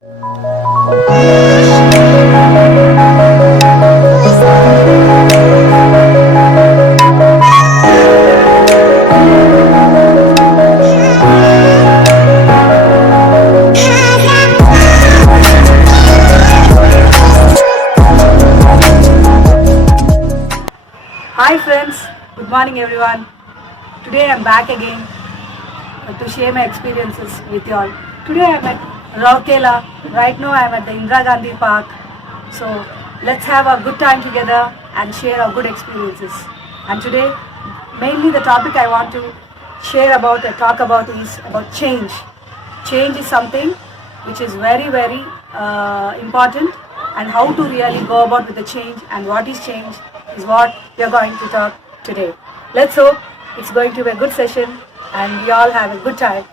Hi friends, good morning everyone. Today I'm back again to share my experiences with you all. Today I'm at Rourkela. Right now I'm at the Indira Gandhi Park. So let's have a good time together and share our good experiences. And today, mainly the topic I want to share about and talk about is about change. Change is something which is very important, and how to really go about with the change and what is change is what we are going to talk today. Let's hope it's going to be a good session and we all have a good time.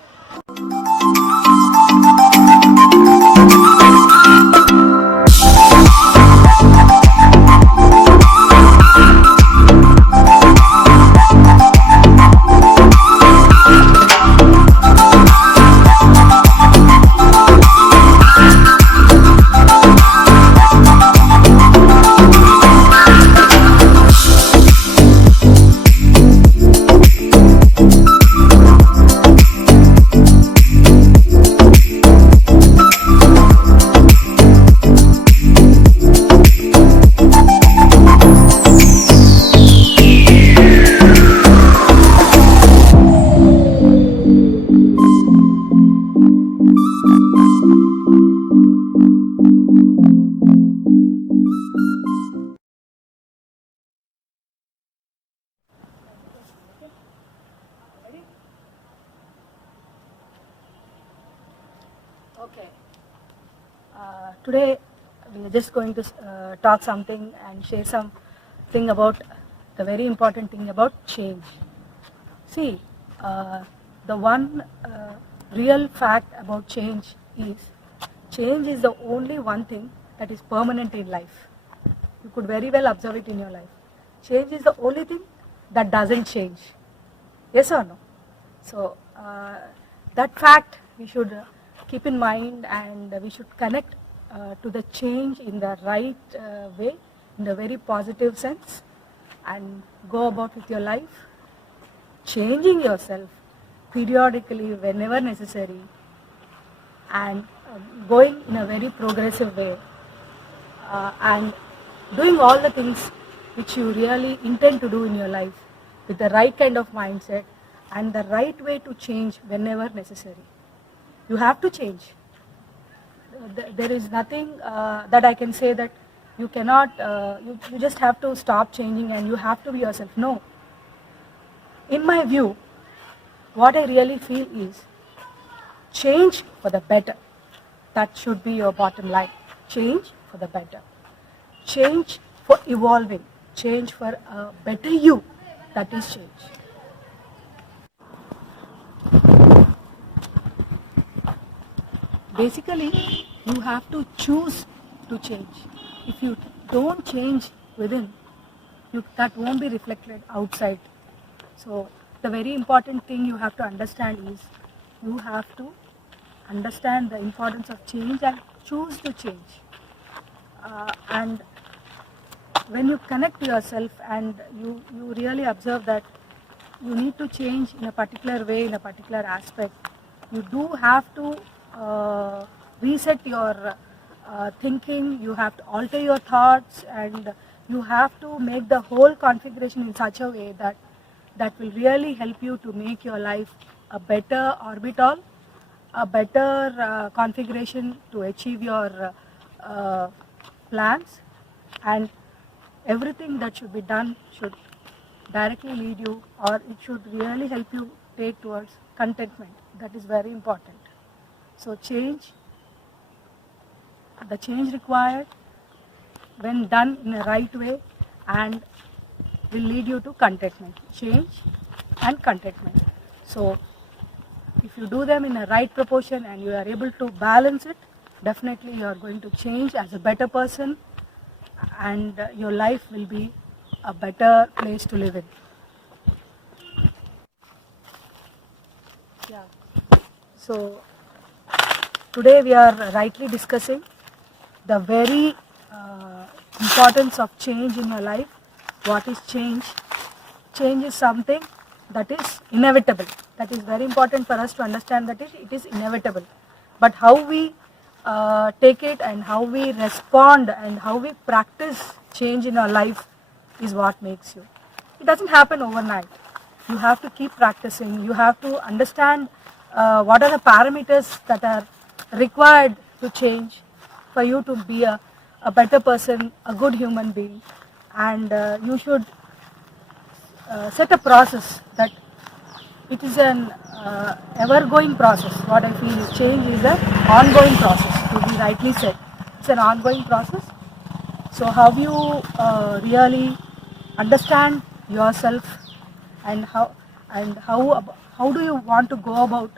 Okay. Today we are just going to talk something and share something about the very important thing about change. See, the one real fact about change is the only one thing that is permanent in life. You could very well observe it in your life. Change is the only thing that doesn't change. Yes or no? So that fact we should keep in mind, and we should connect to the change in the right way, in the very positive sense, and go about with your life, changing yourself periodically whenever necessary, and going in a very progressive way, and doing all the things which you really intend to do in your life with the right kind of mindset and the right way to change whenever necessary. You have to change. There is nothing that I can say that you cannot, you just have to stop changing and you have to be yourself. No. In my view, what I really feel is change for the better. That should be your bottom line. Change for the better. Change for evolving. Change for a better you. That is change. Basically, you have to choose to change. If you don't change within, that won't be reflected outside. So the very important thing you have to understand is you have to understand the importance of change and choose to change. And when you connect to yourself and you really observe that you need to change in a particular way, in a particular aspect, you do have to reset your thinking, you have to alter your thoughts, and you have to make the whole configuration in such a way that will really help you to make your life a better orbital, a better configuration to achieve your plans, and everything that should be done should directly lead you, or it should really help you take towards contentment. That is very important. So the change required when done in a right way and will lead you to contentment. Change and contentment. So if you do them in a right proportion and you are able to balance it, definitely you are going to change as a better person, and your life will be a better place to live in. Yeah. So today we are rightly discussing the very importance of change in your life. What is change? Change is something that is inevitable. That is very important for us to understand that it is inevitable. But how we take it and how we respond and how we practice change in our life is what makes you. It doesn't happen overnight. You have to keep practicing. You have to understand what are the parameters that are required to change for you to be a better person, a good human being. And you should set a process that it is an ever-going process. What I feel is change is an ongoing process, to be rightly said. It's an ongoing process. So how you really understand yourself and how do you want to go about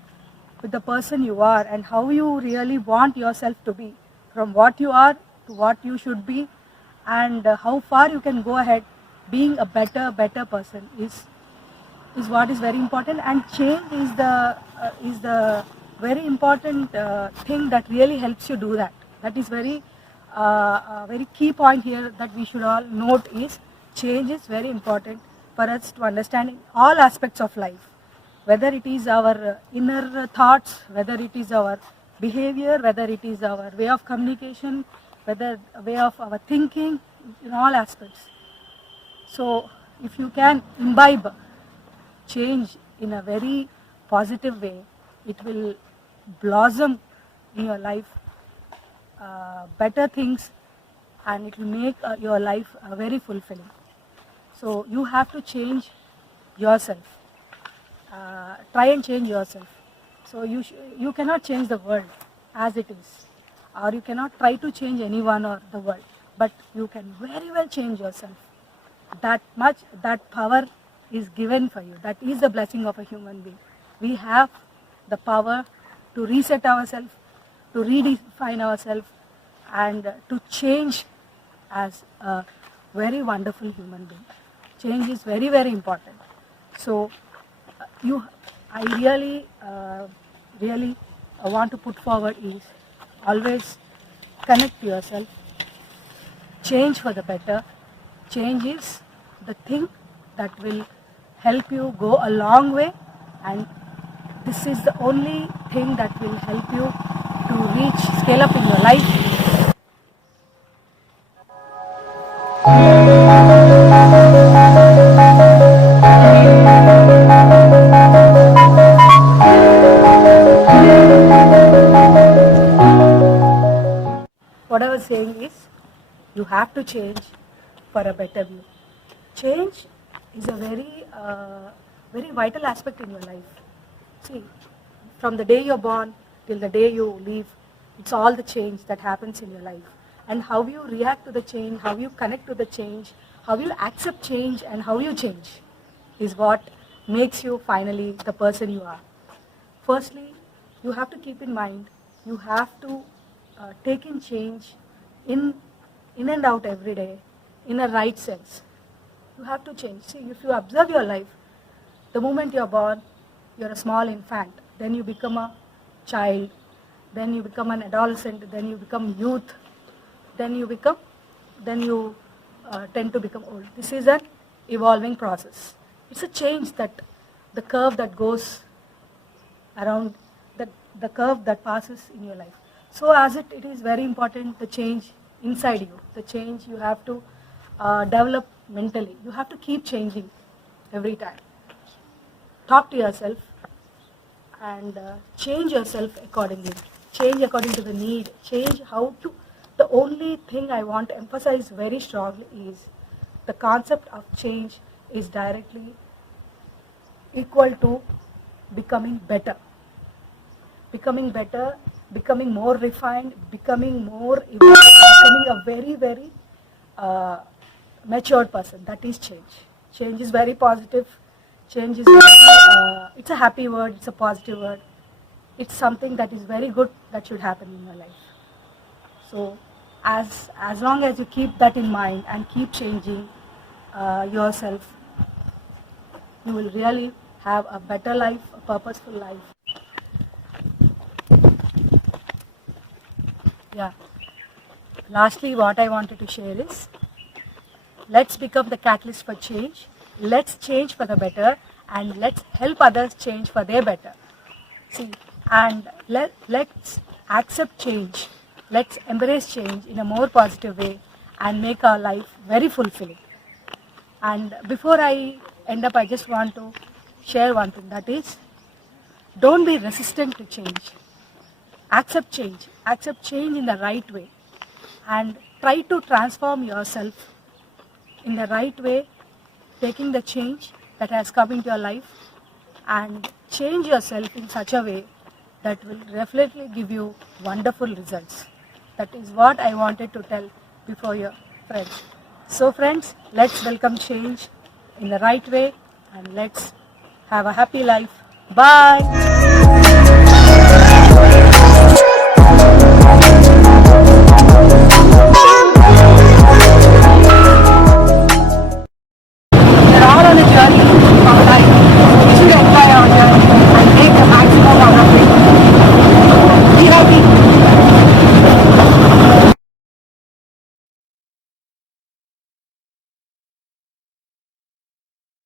with the person you are and how you really want yourself to be from what you are to what you should be, and how far you can go ahead being a better person is what is very important. And change is the very important thing that really helps you do that. That is very key point here that we should all note is change is very important for us to understand in all aspects of life, whether it is our inner thoughts, whether it is our behavior, whether it is our way of communication, whether way of our thinking, in all aspects. So if you can imbibe change in a very positive way, it will blossom in your life better things, and it will make your life very fulfilling. So you have to change yourself. Try and change yourself. So you cannot change the world as it is, or you cannot try to change anyone or the world, but you can very well change yourself. That power is given for you. That is the blessing of a human being. We have the power to reset ourselves, to redefine ourselves, and to change as a very wonderful human being. Change is very, very important. So I really want to put forward is always connect yourself, change for the better. Change is the thing that will help you go a long way, and this is the only thing that will help you to scale up in your life. What I was saying is, you have to change for a better view. Change is a very vital aspect in your life. See, from the day you're born till the day you leave, it's all the change that happens in your life. And how you react to the change, how you connect to the change, how you accept change, and how you change is what makes you finally the person you are. Firstly, you have to keep in mind, you have to take in change in and out every day in a right sense. You have to change. See, if you observe your life, the moment you're born, you're a small infant, then you become a child, then you become an adolescent, then you become youth, then you tend to become old. This is an evolving process. It's a change, that the curve that goes around, the curve that passes in your life. So as it is very important, the change inside you, the change you have to develop mentally. You have to keep changing every time. Talk to yourself and change yourself accordingly. Change according to the need. Change how to. The only thing I want to emphasize very strongly is the concept of change is directly equal to becoming better. Becoming better, becoming more refined, becoming more evolved, becoming a very, very matured person. That is change. Change is very positive. Change is it's a happy word, it's a positive word. It's something that is very good that should happen in your life. So as long as you keep that in mind and keep changing yourself, you will really have a better life, a purposeful life. Yeah. Lastly, what I wanted to share is, let's become the catalyst for change. Let's change for the better, and let's help others change for their better. See, and let's accept change. Let's embrace change in a more positive way and make our life very fulfilling. And before I end up, I just want to share one thing, that is, don't be resistant to change. Accept change. Accept change in the right way. And try to transform yourself in the right way, taking the change that has come into your life and change yourself in such a way that will definitely give you wonderful results. That is what I wanted to tell before your friends. So friends, let's welcome change in the right way and let's have a happy life. Bye.